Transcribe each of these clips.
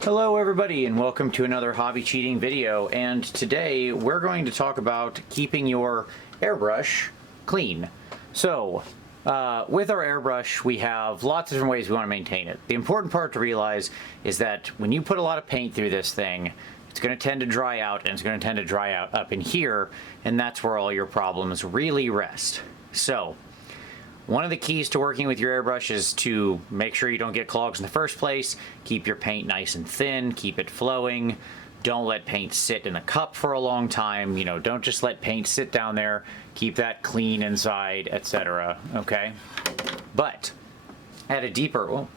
Hello everybody and welcome to another hobby cheating video, and today we're going to talk about keeping your airbrush clean. So with our airbrush we have lots of different ways we want to maintain it. The important part to realize is that when you put a lot of paint through this thing, it's going to tend to dry out, and it's going to tend to dry out up in here, and that's where all your problems really rest. So one of the keys to working with your airbrush is to make sure you don't get clogs in the first place. Keep your paint nice and thin, keep it flowing. Don't let paint sit in a cup for a long time. You know, don't just let paint sit down there. Keep that clean inside, etc. Okay? But at a deeper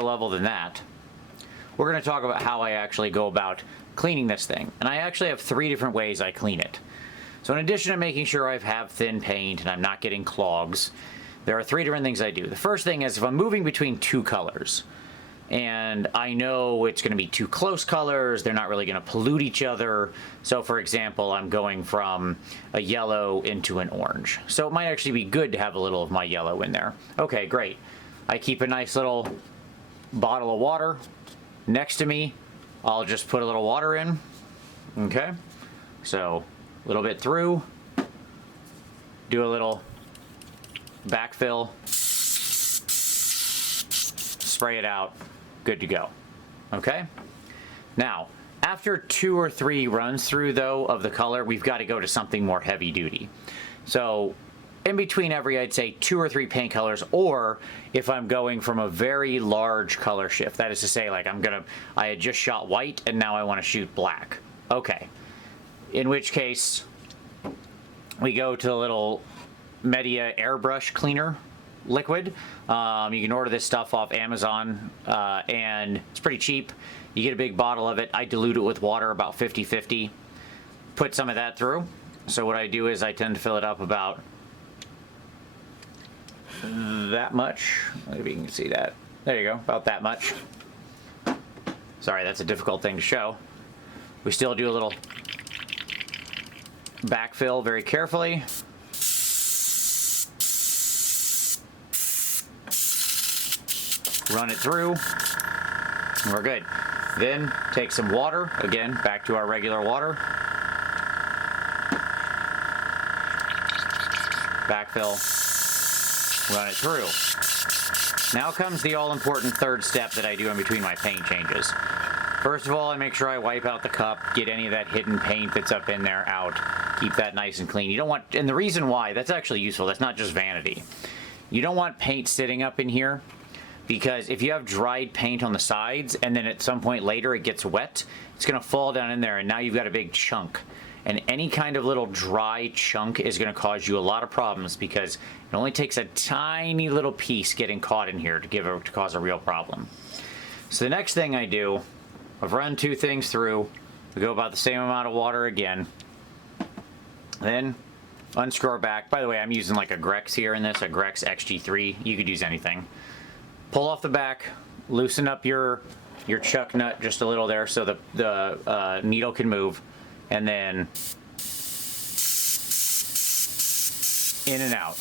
level than that, we're going to talk about how I actually go about cleaning this thing. And I actually have 3 different ways I clean it. So in addition to making sure I have thin paint and I'm not getting clogs, there are 3 different things I do. The first thing is if I'm moving between 2 colors and I know it's going to be 2 close colors, they're not really going to pollute each other. So for example, I'm going from a yellow into an orange. So it might actually be good to have a little of my yellow in there. Okay, great. I keep a nice little bottle of water next to me. I'll just put a little water in. Okay, so a little bit through, do a little backfill, spray it out, good to go. Okay? Now, after 2 or 3 runs through though of the color, we've got to go to something more heavy duty. So in between every, I'd say 2 or 3 paint colors, or if I'm going from a very large color shift, that is to say, like I had just shot white and now I want to shoot black. Okay. In which case, we go to the little Media Airbrush Cleaner liquid. You can order this stuff off Amazon, and it's pretty cheap. You get a big bottle of it. I dilute it with water about 50-50. Put some of that through. So what I do is I tend to fill it up about that much. Maybe you can see that. There you go, about that much. Sorry, that's a difficult thing to show. We still do a little backfill very carefully. Run it through. And we're good. Then take some water, again, back to our regular water. Backfill. Run it through. Now comes the all-important 3rd step that I do in between my paint changes. First of all, I make sure I wipe out the cup, get any of that hidden paint that's up in there out. Keep that nice and clean. You don't want, and the reason why, that's actually useful, that's not just vanity. You don't want paint sitting up in here, because if you have dried paint on the sides and then at some point later it gets wet, it's going to fall down in there and now you've got a big chunk. And any kind of little dry chunk is going to cause you a lot of problems, because it only takes a tiny little piece getting caught in here to cause a real problem. So the next thing I do, I've run 2 things through. We go about the same amount of water again. Then unscrew our back. By the way, I'm using like a Grex here in this, a Grex XG3. You could use anything. Pull off the back, loosen up your chuck nut just a little there so the needle can move, and then in and out.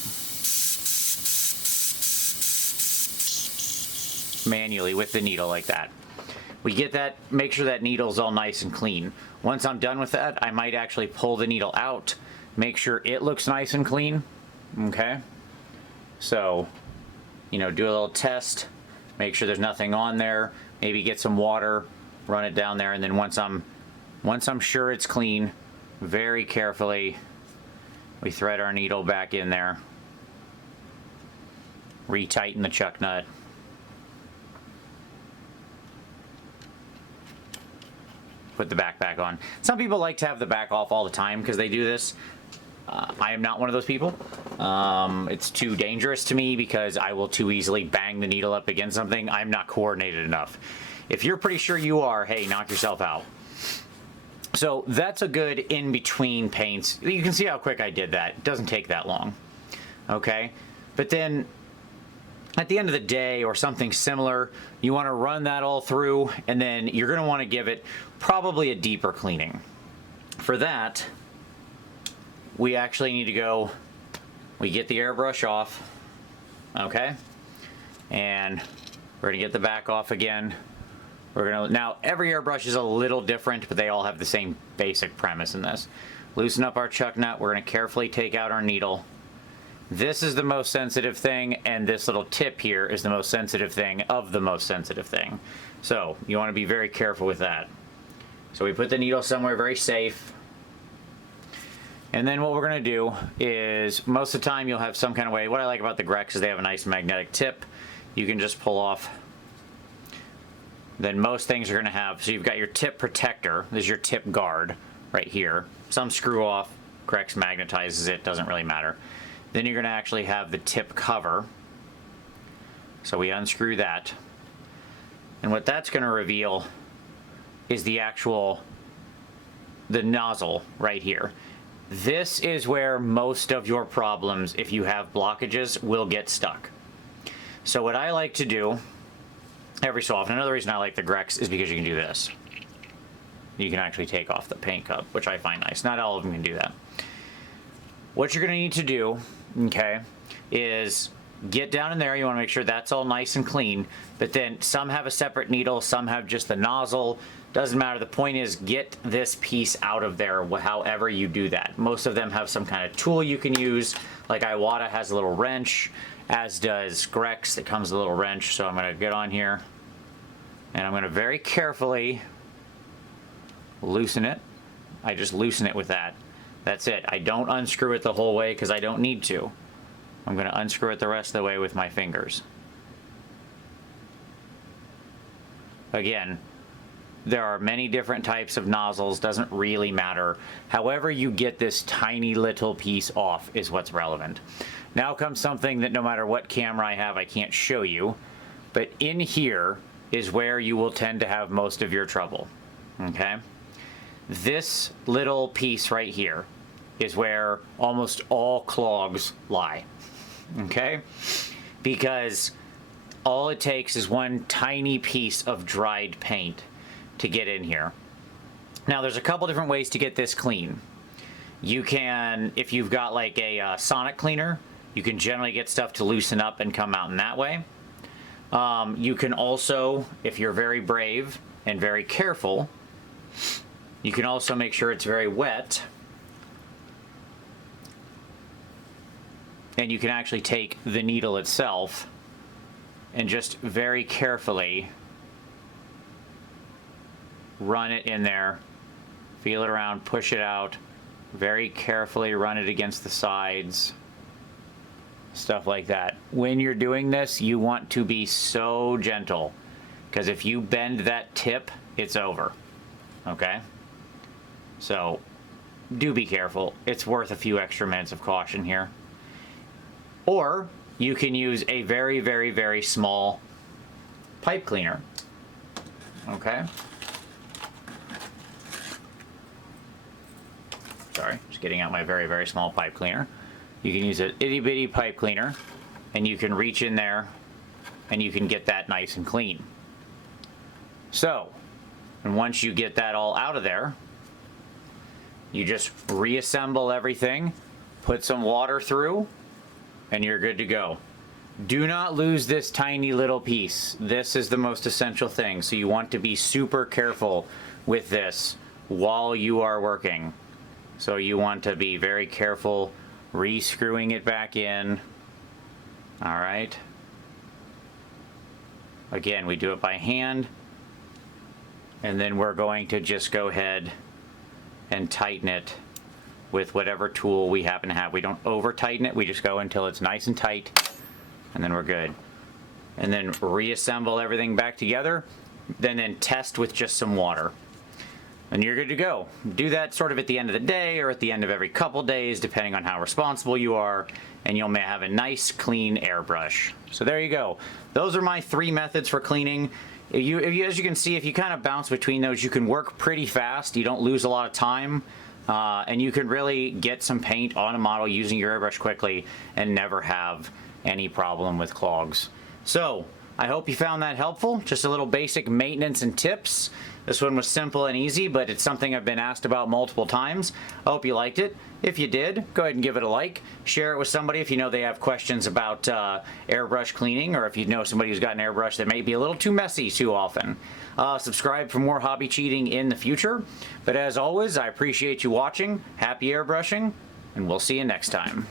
Manually with the needle like that. We get that, make sure that needle's all nice and clean. Once I'm done with that, I might actually pull the needle out, make sure it looks nice and clean. Okay? So, you know, do a little test, make sure there's nothing on there, maybe get some water, run it down there, and then once I'm sure it's clean, very carefully, we thread our needle back in there, retighten the chuck nut. Put the back on. Some people like to have the back off all the time because they do this. I am not one of those people. It's too dangerous to me because I will too easily bang the needle up against something. I'm not coordinated enough. If you're pretty sure you are, hey, knock yourself out. So that's a good in-between paints. You can see how quick I did that. It doesn't take that long. Okay? But then at the end of the day or something similar, you want to run that all through, and then you're going to want to give it probably a deeper cleaning. For that, we actually need to go, we get the airbrush off, okay? And we're gonna get the back off again. We're gonna, now every airbrush is a little different, but they all have the same basic premise in this. Loosen up our chuck nut, we're gonna carefully take out our needle. This is the most sensitive thing, and this little tip here is the most sensitive thing of the most sensitive thing. So you want to be very careful with that. So we put the needle somewhere very safe. And then what we're going to do is, most of the time you'll have some kind of way, what I like about the Grex is they have a nice magnetic tip. You can just pull off. Then most things are going to have, so you've got your tip protector, this is your tip guard right here. Some screw off, Grex magnetizes it, doesn't really matter. Then you're going to actually have the tip cover. So we unscrew that. And what that's going to reveal is the nozzle right here. This is where most of your problems, if you have blockages, will get stuck. So what I like to do every so often, another reason I like the Grex is because you can do this. You can actually take off the paint cup, which I find nice. Not all of them can do that. What you're going to need to do, okay, is get down in there. You want to make sure that's all nice and clean. But then some have a separate needle, some have just the nozzle. Doesn't matter. The point is get this piece out of there however you do that. Most of them have some kind of tool you can use. Like Iwata has a little wrench, as does Grex that comes with a little wrench. So I'm going to get on here and I'm going to very carefully loosen it. I just loosen it with that. That's it. I don't unscrew it the whole way because I don't need to. I'm going to unscrew it the rest of the way with my fingers. Again, there are many different types of nozzles, doesn't really matter. However you get this tiny little piece off is what's relevant. Now comes something that no matter what camera I have, I can't show you. But in here is where you will tend to have most of your trouble. Okay? This little piece right here is where almost all clogs lie. Okay? Because all it takes is one tiny piece of dried paint to get in here. Now there's a couple different ways to get this clean. You can, if you've got like a sonic cleaner, you can generally get stuff to loosen up and come out in that way. You can also, if you're very brave and very careful, you can also make sure it's very wet. And you can actually take the needle itself and just very carefully run it in there, feel it around, push it out, very carefully run it against the sides, stuff like that. When you're doing this, you want to be so gentle, because if you bend that tip, it's over. Okay? So, do be careful. It's worth a few extra minutes of caution here. Or, you can use a very, very, very small pipe cleaner. Okay? Sorry, just getting out my very, very small pipe cleaner. You can use an itty bitty pipe cleaner and you can reach in there and you can get that nice and clean. So, and once you get that all out of there, you just reassemble everything, put some water through, and you're good to go. Do not lose this tiny little piece. This is the most essential thing, so you want to be super careful with this while you are working. So you want to be very careful re-screwing it back in. All right. Again, we do it by hand. And then we're going to just go ahead and tighten it with whatever tool we happen to have. We don't over tighten it. We just go until it's nice and tight. And then we're good. And then reassemble everything back together. Then test with just some water. And you're good to go. Do that sort of at the end of the day or at the end of every couple days, depending on how responsible you are, and you'll have a nice clean airbrush. So there you go. Those are my 3 methods for cleaning. As you can see, if you kind of bounce between those, you can work pretty fast. You don't lose a lot of time, and you can really get some paint on a model using your airbrush quickly and never have any problem with clogs. So I hope you found that helpful. Just a little basic maintenance and tips. This one was simple and easy, but it's something I've been asked about multiple times. I hope you liked it. If you did, go ahead and give it a like. Share it with somebody if you know they have questions about airbrush cleaning, or if you know somebody who's got an airbrush that may be a little too messy too often. Subscribe for more hobby cheating in the future. But as always, I appreciate you watching. Happy airbrushing, and we'll see you next time.